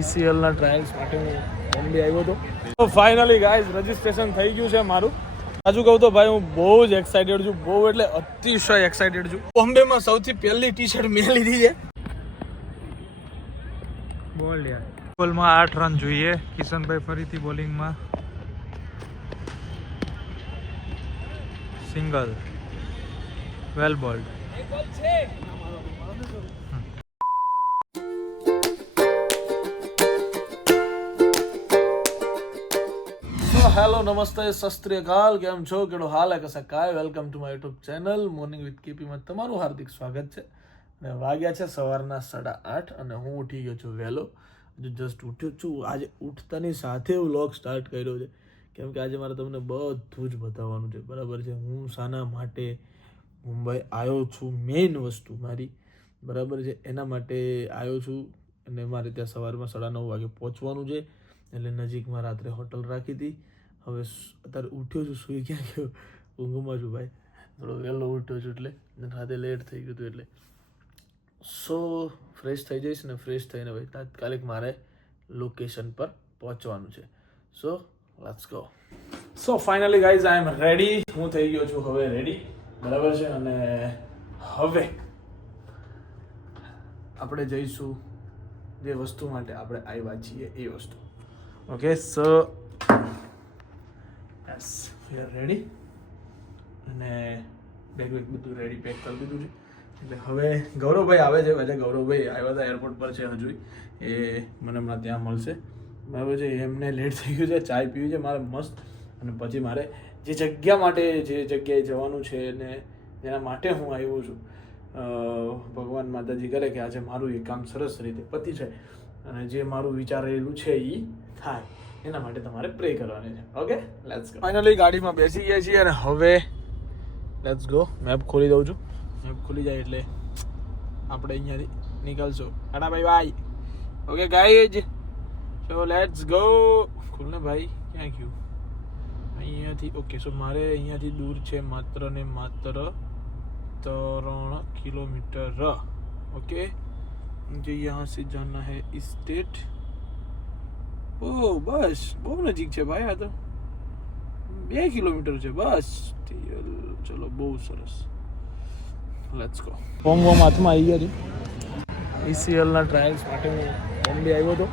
ECL ના trials માટે હું બોમ્બે આવ્યો હતો. તો ફાઇનલી ગાઈઝ રજિસ્ટ્રેશન થઈ ગયું છે મારું. આજુ કહું તો ભાઈ હું બહુ જ એક્સાઇટેડ છું, બહુ એટલે અતિશય એક્સાઇટેડ છું. બોમ્બેમાં સૌથી પહેલી ટી-શર્ટ મેં લીધી છે. બોલ યાર, બોલમાં 8 રન જોઈએ. કિશનભાઈ ફરીથી બોલિંગમાં. સિંગલ, વેલ બોલ્ડ. હેલો, નમસ્તે, સત શ્રી અકાલ. કેમ છો? કેડો હાલ હે? કસા કાય? Welcome to my YouTube channel morning with કેપીમાં તમારું હાર્દિક સ્વાગત છે. અને વાગ્યા છે સવારના 8:30 અને હું ઉઠી ગયો છું વહેલો. જસ્ટ ઉઠ્યો છું. આજે ઉઠતાની સાથે વ્લોગ સ્ટાર્ટ કર્યો છે, કેમ કે આજે મારે તમને બધું જ બતાવવાનું છે. બરાબર છે, હું શાના માટે મુંબઈ આવ્યો છું, મેઇન વસ્તુ મારી, બરાબર છે, એના માટે આવ્યો છું. અને મારે ત્યાં સવારમાં 9:30 વાગે પહોંચવાનું છે, એટલે નજીકમાં રાત્રે હોટલ રાખી હતી. હવે અત્યારે ઉઠ્યો છું, સુઈ ક્યાં ગયો, ઊંઘમાં છું ભાઈ. થોડો વહેલો ઉઠ્યો છું એટલે રાતે લેટ થઈ ગયું હતું એટલે. સો ફ્રેશ થઈ જઈશ ને ફ્રેશ થઈને ભાઈ તાત્કાલિક મારે લોકેશન પર પહોંચવાનું છે. So let's go. So finally guys I am ready. હું થઈ ગયો છું હવે રેડી, બરાબર છે. અને હવે આપણે જઈશું જે વસ્તુ માટે આપણે આવ્યા છીએ એ વસ્તુ. Okay, so yes, we are ready. અને બેગ બધું રેડી પેક કરી દીધું છે. એટલે હવે ગૌરવભાઈ આવે છે. એટલે ગૌરવભાઈ આવ્યા હતા, એરપોર્ટ પર છે હજુ. એ મને હમણાં ત્યાં મળશે, બરાબર છે. એમને લેટ થઈ ગયું છે, ચાય પીવી છે મારે મસ્ત. અને પછી મારે જે જગ્યા માટે જે જગ્યાએ જવાનું છે ને જેના માટે હું આવ્યો છું, ભગવાન માતાજી કરે કે આજે મારું એ કામ સરસ રીતે પતી જાય અને જે મારું વિચારેલું છે એ થાય, એના માટે તમારે પ્રે કરવાની છે. Okay, let's go. ફાઇનલી ગાડીમાં બેસી ગયા છીએ અને હવે લેટ્સ ગો. મેપ ખોલી દઉં છું. મેપ ખુલી જાય એટલે આપણે અહીંયાથી નીકળશું. ટાટા ભાઈ bye. Okay guys, so let's go. ખુલને ભાઈ, ક્યાં ગયું? અહીંયાથી. ઓકે, સો મારે અહીંયાથી દૂર છે માત્ર ને માત્ર 3 કિલોમીટર. ओके, मुझे यहाँ से जाना है स्टेट. ओह बस બહુ નજીક છે ભાઈ, આ તો 2 કિલોમીટર છે બસ. ચલો, બહુ સરસ. Let's go. ફોર્મ હાથમાં આવી ગયા છે. ECL ના ટ્રાયલ્સ માટે હું બોમ્બે આવ્યો હતો.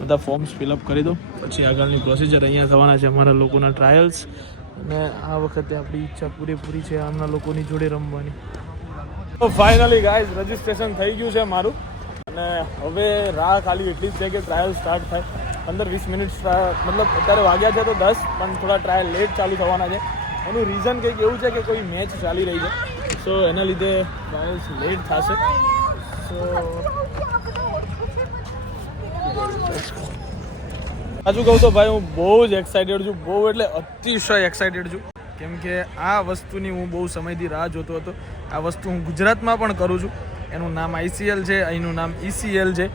બધા ફોર્મ્સ ફિલઅપ કરી દો, પછી આગળની પ્રોસિજર. અહીંયા થવાના છે અમારા લોકોના ટ્રાયલ્સ. અને આ વખતે આપણી ઈચ્છા પૂરેપૂરી છે આમના લોકોની જોડે રમવાની. તો ફાઇનલી ગાઈઝ રજિસ્ટ્રેશન થઈ ગયું છે મારું. અને હવે રાહ ખાલી એટલી જ છે કે ટ્રાયલ સ્ટાર્ટ થાય. 15-20 મિનિટ, મતલબ અત્યારે વાગ્યા છે તો 10, પણ થોડા ટ્રાયલ લેટ ચાલુ થવાના છે. એનું રીઝન કંઈક એવું છે કે કોઈ મેચ ચાલી રહી છે, સો એના લીધે ટ્રાયલ્સ લેટ થશે. સો સાચું કહું તો ભાઈ હું બહુ જ એક્સાઇટેડ છું, બહુ એટલે અતિશય એક્સાઇટેડ છું. કેમ કે આ વસ્તુની હું બહુ સમયથી રાહ જોતો હતો. આ વસ્તુ હું ગુજરાતમાં પણ કરું છું. એનું નામ ICL છે, અહીંનું નામ ECL છે,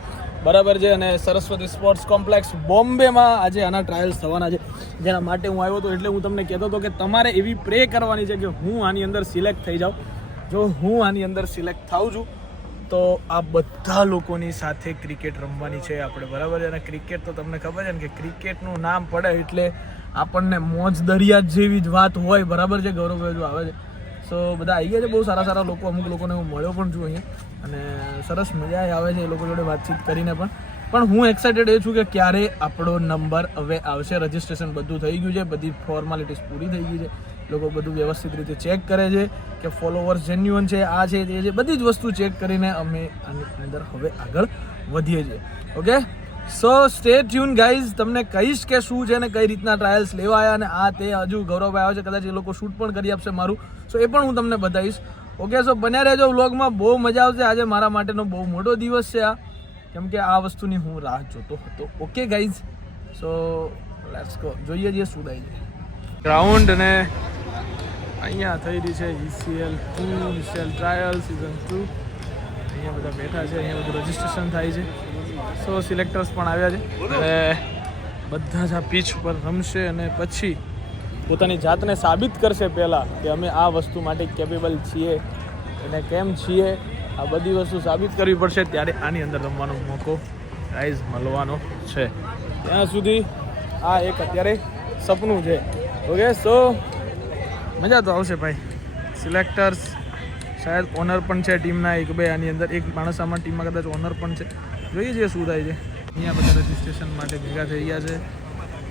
બરાબર છે. અને સરસ્વતી સ્પોર્ટ્સ કોમ્પ્લેક્સ બોમ્બેમાં આજે આના ટ્રાયલ્સ થવાના છે, જેના માટે હું આવ્યો હતો. એટલે હું તમને કહેતો હતો કે તમારે એવી પ્રે કરવાની છે કે હું આની અંદર સિલેક્ટ થઈ જાઉં. જો હું આની અંદર સિલેક્ટ થાઉં છું તો આ બધા લોકોની સાથે ક્રિકેટ રમવાની છે આપણે, બરાબર છે. અને ક્રિકેટ તો તમને ખબર છે ને કે ક્રિકેટનું નામ પડે એટલે આપણને મોજ દરિયા જેવી જ વાત હોય, બરાબર છે. ગૌરવભાઈ આવે છે, સો બધા આવી ગયા છે. બહુ સારા સારા લોકો, અમુક લોકોને હું મળ્યો પણ છું અહીંયા, અને સરસ મજા આવે છે એ લોકો જોડે વાતચીત કરીને. પણ હું એક્સાઇટેડ એ છું કે ક્યારે આપણો નંબર હવે આવશે. રજિસ્ટ્રેશન બધું થઈ ગયું છે, બધી ફોર્માલિટીઝ પૂરી થઈ ગઈ છે. લોકો બધું વ્યવસ્થિત રીતે ચેક કરે છે કે ફોલોવર્સ જેન્યુઅન છે, આ છે તે છે, બધી જ વસ્તુ ચેક કરીને અમે આની અંદર હવે આગળ વધીએ છીએ. ઓકે, સો સ્ટે ટ્યુન ગાઈઝ. તમને કહીશ કે શું છે ને કઈ રીતના ટ્રાયલ્સ લેવાયા અને આ તે. હજુ ગૌરવભાઈ આવે છે, કદાચ એ લોકો શૂટ પણ કરી આપશે મારું, સો એ પણ હું તમને બતાવીશ. ઓકે, સો બન્યા રહેજો વ્લોગમાં, બહુ મજા આવશે. આજે મારા માટેનો બહુ મોટો દિવસ છે આ, કેમ કે આ વસ્તુની હું રાહ જોતો હતો. Okay guys, so let's go. જોઈએ છીએ શું થાય છે. ગ્રાઉન્ડ અને અહીંયા થઈ રહી છે ECL ટ્રાયલ સિઝન 2. અહીંયા બધા બેઠા છે, અહીંયા બધું રજિસ્ટ્રેશન થાય છે. સો સિલેક્ટર્સ પણ આવ્યા છે અને બધા જ આ પીચ પર રમશે અને પછી પોતાની જાતને સાબિત કરશે પહેલાં કે અમે આ વસ્તુ માટે કેપેબલ છીએ અને કેમ છીએ. આ બધી વસ્તુ સાબિત કરવી પડશે, ત્યારે આની અંદર રમવાનો મોકો ગાઈઝ મળવાનો છે. ત્યાં સુધી આ એક અત્યારે સપનું છે. ઓકે, સો મજા તો આવશે ભાઈ. સિલેક્ટર્સ શાયદ ઓનર પણ છે ટીમના એક બે, આની અંદર એક માણસ આમાં ટીમમાં કદાચ ઓનર પણ છે. જોઈએ છે શું થાય છે. અહીંયા બધા રજિસ્ટ્રેશન માટે ભેગા થઈ ગયા છે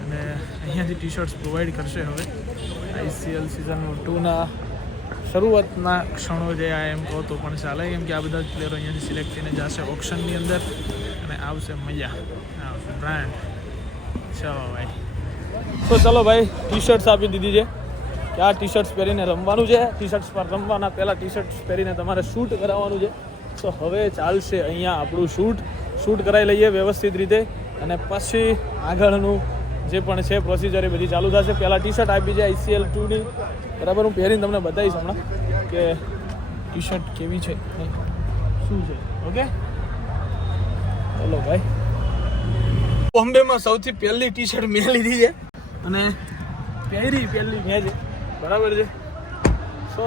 અને અહીંયાથી ટી શર્ટ્સ પ્રોવાઈડ કરશે. હવે ICL સિઝન 2ના શરૂઆતના ક્ષણો જે આ એમ કહો તો પણ ચાલે, કેમ કે આ બધા પ્લેયરો અહીંયાથી સિલેક્ટ થઈને જશે ઓપ્શનની અંદર અને આવશે મજા, આવશે બ્રાન્ડ. ચલો ભાઈ, તો ચલો ભાઈ, ટી શર્ટ્સ આપી દીધી છે કે આ ટી શર્ટ્સ પહેરીને રમવાનું છે. ટી શર્ટ્સ પર રમવાના પહેલાં ટી શર્ટ્સ પહેરીને તમારે શૂટ કરાવવાનું છે. તો હવે ચાલશે અહીંયા આપણું શૂટ કરાવી લઈએ વ્યવસ્થિત રીતે અને પછી આગળનું જે પણ છે પ્રોસિજર એ બધી ચાલુ થશે. પહેલાં ટી શર્ટ આપી છે ICL 2ની, બરાબર. હું પહેરીને તમને બતાવીશ હમણાં કે ટી શર્ટ કેવી છે, શું છે. ઓકે, ચલો ભાઈ. બોમ્બેમાં સૌથી પહેલી ટી શર્ટ મેં લીધી છે અને પહેલી મેં છે, બરાબર છે. સો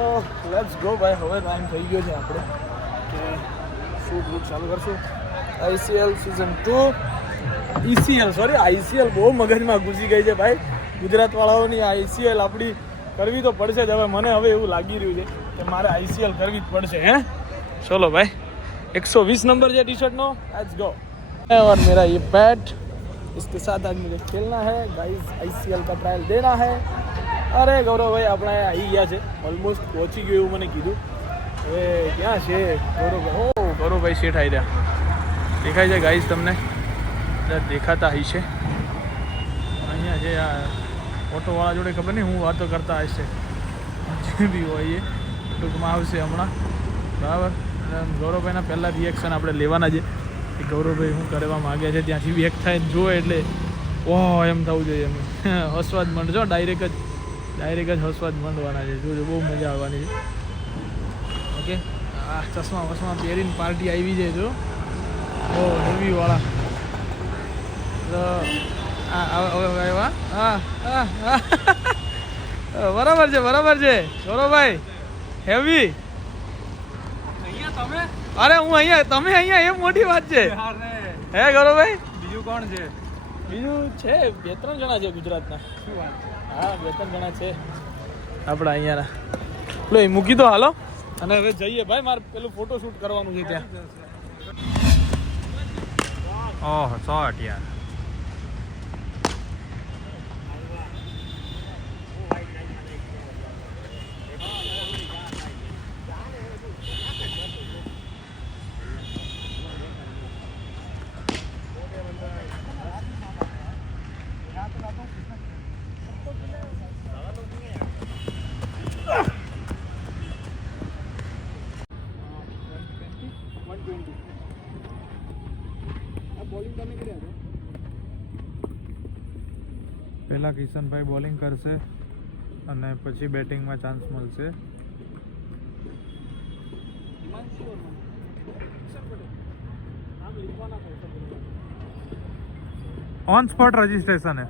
લેટ્સ ગો ભાઈ. હવે ટાઈમ થઈ ગયો છે આપણે કે શૂટ ચાલુ કરશું. ICL સિઝન 2 ICL બહુ મગજમાં ઘૂસી ગઈ છે ભાઈ ગુજરાતવાળાઓની. ICL આપણી કરવી તો પડશે જ હવે. મને હવે એવું લાગી રહ્યું છે કે મારે ICL કરવી જ પડશે. હે, ચલો ભાઈ. 120 નંબર છે ટી શર્ટનો. Let's go. और मेरा ये बैट, इसके साथ आज मुझे खेलना है गाइस. ICL का ट्रायल देना है. અરે ગૌરવભાઈ આપણે આવી ગયા છે, ઓલમોસ્ટ પહોંચી ગયું એવું મને કીધું. હવે ક્યાં છે ગૌરવભાઈ? ઓ ગૌરવભાઈ શેઠ આવી રહ્યા, દેખાય છે ગાઈસ તમને? દેખાતા હશે અહીંયા છે. આ ઓટોવાળા જોડે ખબર નહીં હું વાતો કરતા હશે, જે બી હોય એ ટૂંકમાં આવશે હમણાં, બરાબર. અને ગૌરવભાઈના પહેલાં રિએક્શન આપણે લેવાના છે કે ગૌરવભાઈ શું કરવા માગે છે. ત્યાંથી બી એક થાય જોવે એટલે ઓહ એમ થવું જોઈએ. એમ હસવાદ માંડજો, ડાયરેક્ટ જ હસવાદ માંડવાના છે. જોજો, બહુ મજા આવવાની છે. ઓકે, આ ચશ્મા પહેરીને પાર્ટી આવી જાય જો. ઓ હેવીવાળા બરાબર છે ગૌરવભાઈ. હેવી અરે હું અહીંયા, તમે અહીંયા, એ મોટી વાત છે. હે ગૌરવભાઈ? બીજું કોણ છે? બીજું છે 2-3 જણા છે ગુજરાતના. હા 2-3 જણા છે આપણા અહીંયાના. લો એ મૂકી દો હાલો અને હવે જઈએ ભાઈ. મારે પેલું ફોટો શૂટ કરવાનું છે ત્યાં. ઓહ શોટ યાર. પહેલાં કિશનભાઈ બોલિંગ કરશે અને પછી બેટિંગમાં ચાન્સ મળશે. ઓન સ્પોટ રजिस्ट्रेशन है.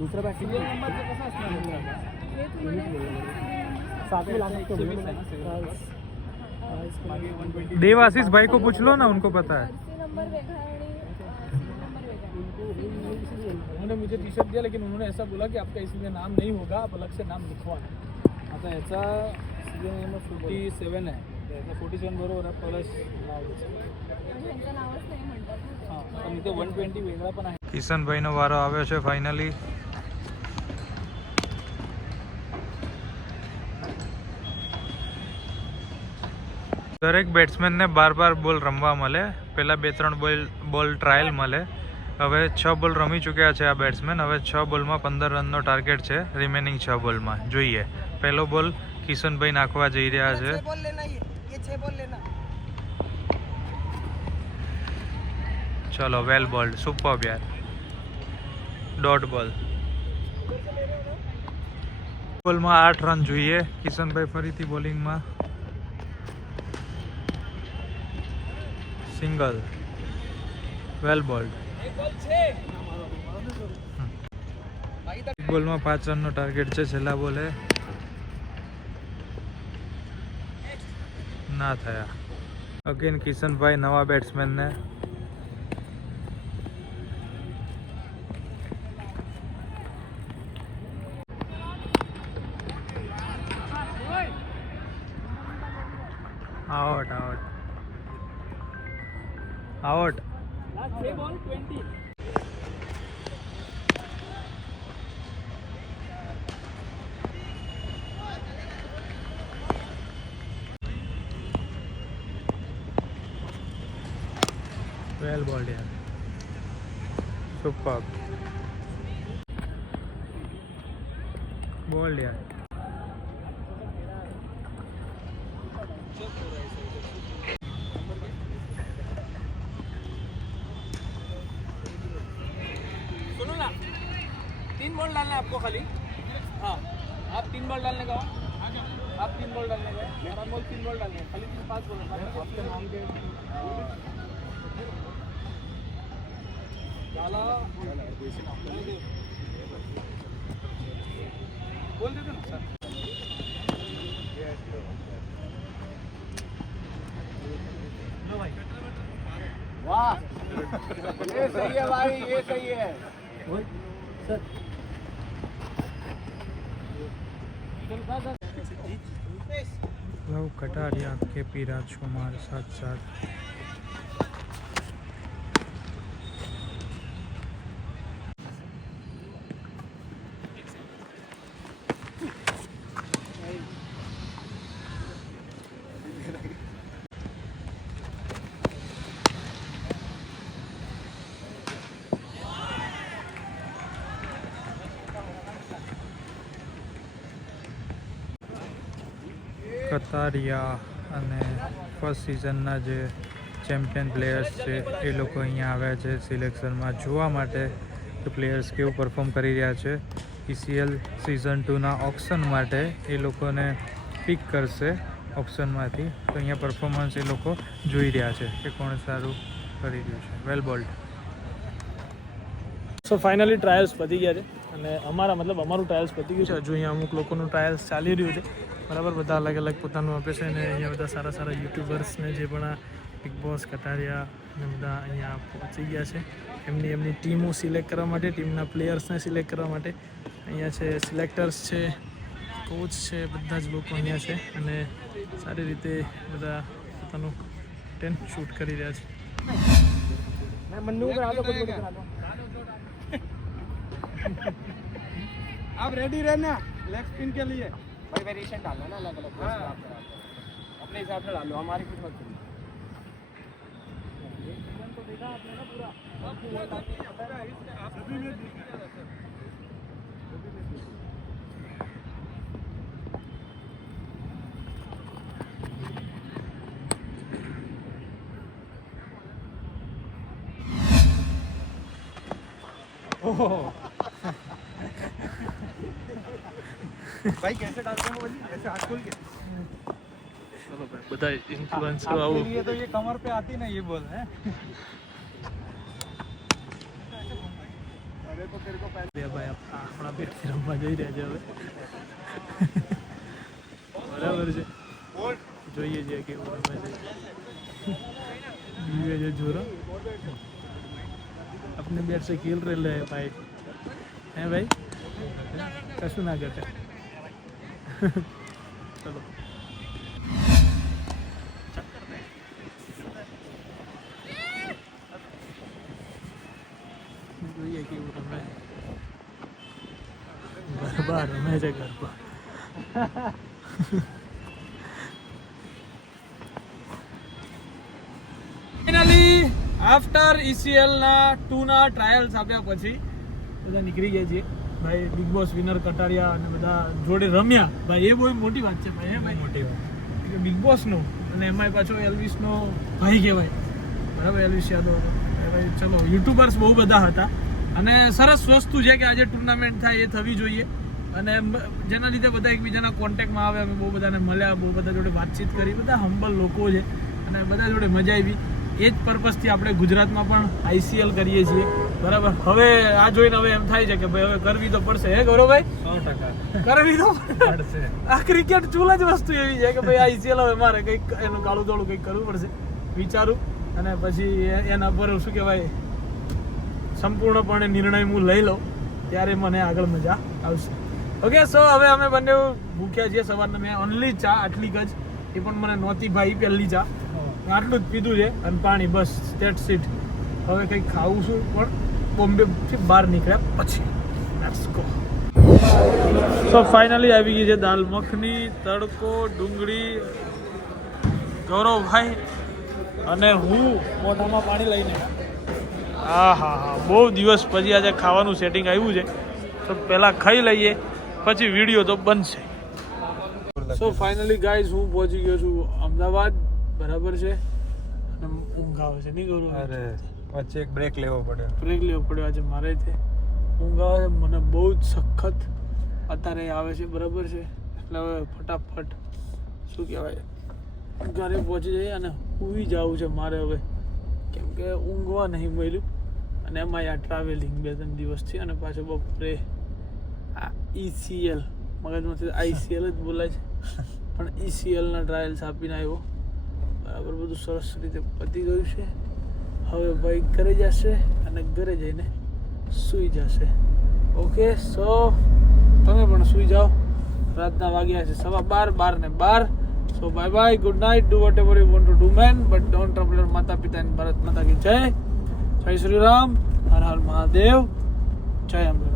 दूसरा बैटिंग नंबर से कसा असणार देवाशीष भाई को पूछ लो ना, उनको पता है. उन्होंने मुझे टी शर्ट दिया लेकिन उन्होंने ऐसा बोला कि आपका इसमें नाम नहीं होगा, आप अलग से नाम लिखवाना. आता याचा सीजन नंबर 47 आहे. याचा 47 बरोबर आहे प्लस नाव हां, पण इथे 120 वेगळा पण आहे. કિશનભાઈનો વારો આવ્યો છે ફાઇનલી. દરેક બેટ્સમેનને 12 બોલ રમવા મળે. પહેલાં 2-3 બોલ ટ્રાયલ મળે. હવે 6 બોલ રમી ચૂક્યા છે આ બેટ્સમેન. હવે 6 બોલમાં 15 રનનો ટાર્ગેટ છે. રિમેનિંગ 6 બોલમાં જોઈએ. પહેલો બોલ કિશનભાઈ નાખવા જઈ રહ્યા છે. ચલો વેલ બોલ્ડ, સુપર યાર. ડોટ બોલ. બોલમાં 8 રન જોઈએ. કિશનભાઈ ફરીથી બોલિંગમાં. સિંગલ. વેલ બોલ્ડ. બોલમાં 5 રનનો ટાર્ગેટ છે. છેલ્લા બોલે ના થયા. અગેન કિશનભાઈ નવા બેટ્સમેનને out out out. Well bowled यार. सुपर बॉल्ड यार. सुनो ना, 3 बॉल डालना है आपको खाली. हाँ, आप 3 बॉल डालने का हो. आप 3 बॉल डालने का है. और अनमोल 3 बॉल डालने हैं. खाली 5 बॉल. आपके नाम के डाला. बोल देते ना सर. लो भाई. वाह, ये सही है भाई, ये सही है. सर लव कटारिया के पी राजकुमार साथ साथ કતારિયા અને ફર્સ્ટ સિઝનના જે ચેમ્પિયન પ્લેયર્સ છે એ લોકો અહીંયા આવ્યા છે સિલેક્શનમાં જોવા માટે કે પ્લેયર્સ કેવું પરફોર્મ કરી રહ્યા છે. ECL સિઝન 2ના ઓક્શન માટે એ લોકોને પિક કરશે ઓક્શનમાંથી. તો અહીંયા પરફોર્મન્સ એ લોકો જોઈ રહ્યા છે કે કોણ સારું કરી રહ્યું છે. વેલ બોલ્ડ. સો ફાઇનલી ટ્રાયલ્સ પતી ગયા છે અને અમારું ટ્રાયલ્સ પતી ગયું છે. હજુ અહીંયા અમુક લોકોનું ટ્રાયલ્સ ચાલી રહ્યું છે. બરાબર, બધા અલગ અલગ પોતાનું આપે છે અને અહીંયા બધા સારા સારા યુટ્યુબર્સને જે પણ આ બિગ બોસ કટારિયા ને બધા અહીંયા પહોંચી ગયા છે એમની ટીમો સિલેક્ટ કરવા માટે, ટીમના પ્લેયર્સને સિલેક્ટ કરવા માટે. અહીંયા છે સિલેક્ટર્સ છે, કોચ છે, બધા જ લોકો અહીંયા છે અને સારી રીતે બધા પોતાનું ટેન્ટ શૂટ કરી રહ્યા છે. आप रेडी रहना लेग स्पिन के लिए. भाई वेरिएशन डालना ना अलग अलग. अपने हिसाब से डालो, हमारी कुछ मत सुनो. तो देखा आपने ना पूरा. ओह भाई कैसे डालते हैं वो वाली? ऐसे हाथ खोल के. ચલો ભાઈ, બધા ઇન્ફ્લુએન્સરો આવો. ये तो ये कमर पे आती ना ये बोल है. अरे तो तेरे को पहले ભાઈ આપણા પેટથી રમવા જઈ રહ્યા છે હવે. બરાબર છે, જોઈએ છે કેવું રમે છે. બીવે છે જોરા. अपने बैट से खेल रहे हैं भाई. हैं भाई, कशु ना करते. चलो જોઈએ કેવું રમે. ગરબા રમે છે, ગરબા. ફાઇનલી આફ્ટર ECLના 2ના ટ્રાયલ્સ આપ્યા પછી બધા નીકળી ગયા છીએ ભાઈ. બિગ બોસ વિનર કટારિયા અને બધા જોડે રમ્યા ભાઈ, એ બહુ મોટી વાત છે ભાઈ. ભાઈ મોટી વાત બિગ બોસનો અને એમાંય પાછો એલ્વિસનો ભાઈ કહેવાય. બરાબર, એલ્વિસ યાદવ ભાઈ. ચલો, યુટ્યુબર્સ બહુ બધા હતા અને સરસ વસ્તુ છે કે આજે ટુર્નામેન્ટ થાય એ થવી જોઈએ અને જેના લીધે બધા એકબીજાના કોન્ટેક્ટમાં આવે. અમે બહુ બધાને મળ્યા, બહુ બધા જોડે વાતચીત કરી. બધા હમ્બલ લોકો છે અને બધા જોડે મજા આવી. એ જ પર્પઝથી આપણે ગુજરાતમાં પણ ICL કરીએ છીએ બરાબર. હવે આ જોઈને હવે એમ થાય છે કે ભાઈ હવે કરવી તો પડશે હે ગૌરવભાઈ? 100% કરવી તો પડશે. આ ક્રિકેટ ચૂલ જ વસ્તુ એવી છે કે ભાઈ ICL હવે મારે કંઈક એનું કાળું ધોળું કંઈક કરવું પડશે વિચારું, અને પછી એના પર શું કહેવાય સંપૂર્ણપણે નિર્ણય હું લઈ લઉં ત્યારે મને આગળ મજા આવશે. ઓકે, સો હવે અમે બંને ભૂખ્યા છીએ. સવારના મેં ઓનલી ચા આટલી જ, એ પણ મને નહોતી ભાઈ પહેલી ચા, આટલું જ પીધું છે અને પાણી, બસ દેટ્સ ઇટ. હવે કંઈક ખાવું છું પણ બોમ્બેથી બહાર નીકળ્યા પછી. Let's go. સો ફાઇનલી આવી ગઈ છે દાલ મખની, તડકો, ડુંગળી, ગૌરવભાઈ અને હું મોઢામાં પાણી લઈને. હા હા હા, બહુ દિવસ પછી આજે ખાવાનું સેટિંગ આવ્યું છે. તો પહેલાં ખાઈ લઈએ પછી વિડીયો તો બનશે. સો ફાઇનલી ગાઈઝ હું પહોંચી ગયો છું અમદાવાદ બરાબર છે, અને ઊંઘ આવે છે નહીં ગૌરવ? અરે વચ્ચે એક બ્રેક લેવો પડ્યો. બ્રેક લેવો પડ્યો આજે મારે તે. ઊંઘ આવે છે મને બહુ જ સખત અત્યારે આવે છે બરાબર છે. એટલે હવે ફટાફટ શું કહેવાય ઘરે પહોંચી જઈએ અને સૂઈ જવું છે મારે હવે, કેમ કે ઊંઘવા નહીં મળ્યું, અને એમાં આ ટ્રાવેલિંગ 2-3 દિવસથી, અને પાછું બપોરે આ ECL મગજમાંથી ICL જ બોલાય છે પણ ECLના ટ્રાયલ્સ આપીને આવ્યો બરાબર. બધું સરસ રીતે પતી ગયું છે. હવે ભાઈ ઘરે જશે અને ઘરે જઈને સૂઈ જશે. ઓકે, સો તમે પણ સૂઈ જાઓ. રાતના વાગ્યા છે 12:12. So bye bye, good night, do whatever you want to do man, but don't trouble your માતા પિતા એન્ડ ભારત માતા કી જય. જય શ્રી રામ, હર હર મહાદેવ, જય અંબે.